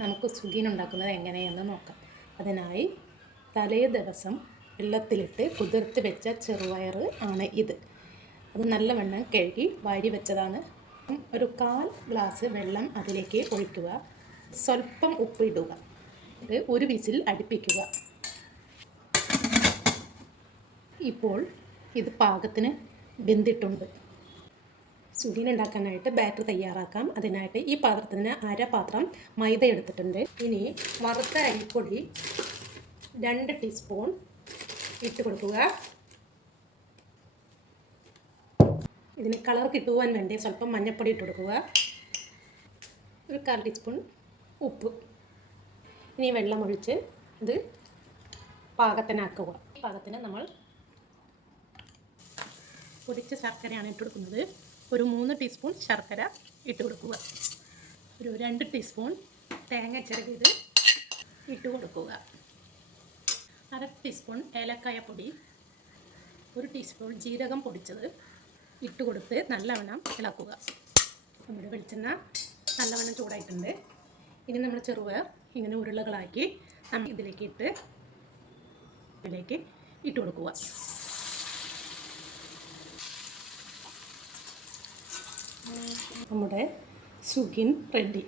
നമുക്ക് സുഗിയൻ ഉണ്ടാക്കുന്നത് എങ്ങനെയെന്ന് നോക്കാം. അതിനായി തലേ ദിവസം വെള്ളത്തിലിട്ട് കുതിർത്ത് വെച്ച ചെറുപയർ ആണ് ഇത്. അത് നല്ലവണ്ണം കഴുകി വാരി വെച്ചതാണ്. ഒരു 1/4 ഗ്ലാസ് വെള്ളം അതിലേക്ക് ഒഴിക്കുക. സ്വല്പം ഉപ്പ് ഇടുക. ഒരു വിസിൽ അടുപ്പിക്കുക. ഇപ്പോൾ ഇത് പാകത്തിന് വെന്തിട്ടുണ്ട്. സുഗിയൻ ഉണ്ടാക്കാനായിട്ട് ബാറ്റർ തയ്യാറാക്കാം. അതിനായിട്ട് ഈ പാത്രത്തിന് 1/2 പാത്രം മൈദ എടുത്തിട്ടുണ്ട്. ഇനി വറുത്ത അരിപ്പൊടി 2 ടീസ്പൂൺ ഇട്ട് കൊടുക്കുക. ഇതിന് കളർ കിട്ടുവാൻ വേണ്ടി സ്വല്പം മഞ്ഞൾപ്പൊടി ഇട്ട് കൊടുക്കുക. ഒരു 1/4 ടീസ്പൂൺ ഉപ്പ്. ഇനി വെള്ളം ഒഴിച്ച് ഇത് പാകത്തിനാക്കുക. ഈ പാകത്തിന് നമ്മൾ പൊടിച്ച ശർക്കരയാണ് ഇട്ട് കൊടുക്കുന്നത്. ഒരു 3 ടീസ്പൂൺ ശർക്കര ഇട്ട് കൊടുക്കുക. ഒരു 2 ടീസ്പൂൺ തേങ്ങ ചിരകിയത് ഇട്ട് കൊടുക്കുക. 1/2 ടീസ്പൂൺ ഏലക്കായ പൊടി, 1 ടീസ്പൂൺ ജീരകം പൊടിച്ചത് ഇട്ട് കൊടുത്ത് നല്ലവണ്ണം ഇളക്കുക. നമ്മുടെ വെളിച്ചെണ്ണ നല്ലവണ്ണം ചൂടായിട്ടുണ്ട്. ഇനി നമ്മൾ ചെറുപയർ ഇങ്ങനെ ഉരുളകളാക്കി നമ്മൾ ഇതിലേക്ക് ഇട്ട് കൊടുക്കുക. നമ്മുടെ സുഗിയൻ റെഡി.